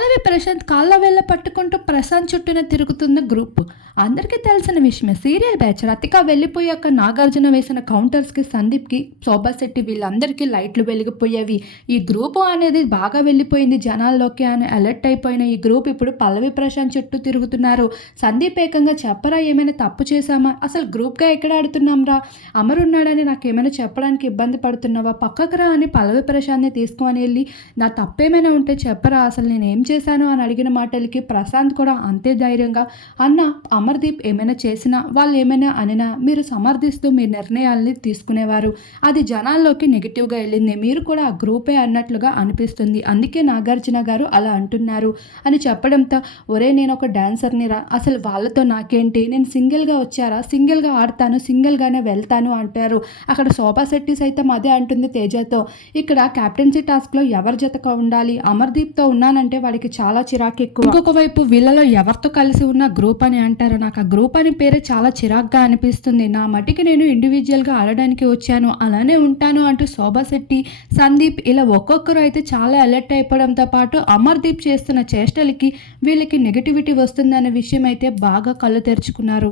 పల్లవి ప్రశాంత్ కాళ్ళ వేళ్ళ పట్టుకుంటూ ప్రశాంత్ చుట్టూనే తిరుగుతున్న గ్రూప్. అందరికీ తెలిసిన విషయమే. సీరియల్ బ్యాచ్ రతిక వెళ్ళిపోయాక నాగార్జున వేసిన కౌంటర్స్కి సందీప్కి శోభాశెట్టి వీళ్ళందరికీ లైట్లు వెలిగిపోయేవి. ఈ గ్రూప్ అనేది బాగా వెళ్ళిపోయింది జనాల్లోకి అని అలర్ట్ అయిపోయిన ఈ గ్రూప్ ఇప్పుడు పల్లవి ప్రశాంత్ చుట్టూ తిరుగుతున్నారు. సందీప్ ఏకంగా చెప్పరా ఏమైనా తప్పు చేశామా? అసలు గ్రూప్గా ఎక్కడ ఆడుతున్నాం రా అమరున్నాడని నాకు ఏమైనా చెప్పడానికి ఇబ్బంది పడుతున్నావా? పక్కకు రా అని పల్లవి ప్రశాంత్ని తీసుకొని వెళ్ళి నా తప్పేమైనా ఉంటే చెప్పరా? అసలు నేను చేశాను అని అడిగిన మాటలకి ప్రశాంత్ కూడా అంతే ధైర్యంగా అన్న అమర్దీప్ ఏమైనా చేసినా వాళ్ళు ఏమైనా అనినా మీరు సమర్థిస్తూ మీ నిర్ణయాల్ని తీసుకునేవారు. అది జనాల్లోకి నెగిటివ్గా వెళ్ళింది. మీరు కూడా ఆ గ్రూపే అన్నట్లుగా అనిపిస్తుంది. అందుకే నాగార్జున గారు అలా అంటున్నారు అని చెప్పడంతో ఒరే నేను ఒక డాన్సర్ని రా. అసలు వాళ్ళతో నాకేంటి? నేను సింగిల్గా వచ్చారా? సింగిల్గా ఆడతాను సింగిల్గానే వెళ్తాను అంటారు. అక్కడ శోభా శెట్టి సైతం అదే అంటుంది తేజతో. ఇక్కడ క్యాప్టెన్సీ టాస్క్లో ఎవరి జతగా ఉండాలి? అమర్దీప్తో ఉన్నానంటే వాడికి చాలా చిరాకు ఎక్కువ. ఇంకొక వైపు వీళ్ళలో ఎవరితో కలిసి ఉన్న గ్రూప్ అని అంటారు నాకు ఆ గ్రూప్ అని పేరే చాలా చిరాగ్గా అనిపిస్తుంది. నా మటికి నేను ఇండివిజువల్గా ఆడడానికి వచ్చాను అలానే ఉంటాను అంటూ శోభా శెట్టి సందీప్ ఇలా ఒక్కొక్కరు అయితే చాలా అలర్ట్ అయిపోవడంతో పాటు అమర్దీప్ చేస్తున్న చేష్టలకి వీళ్ళకి నెగిటివిటీ వస్తుందనే విషయం అయితే బాగా కళ్ళు తెరుచుకున్నారు.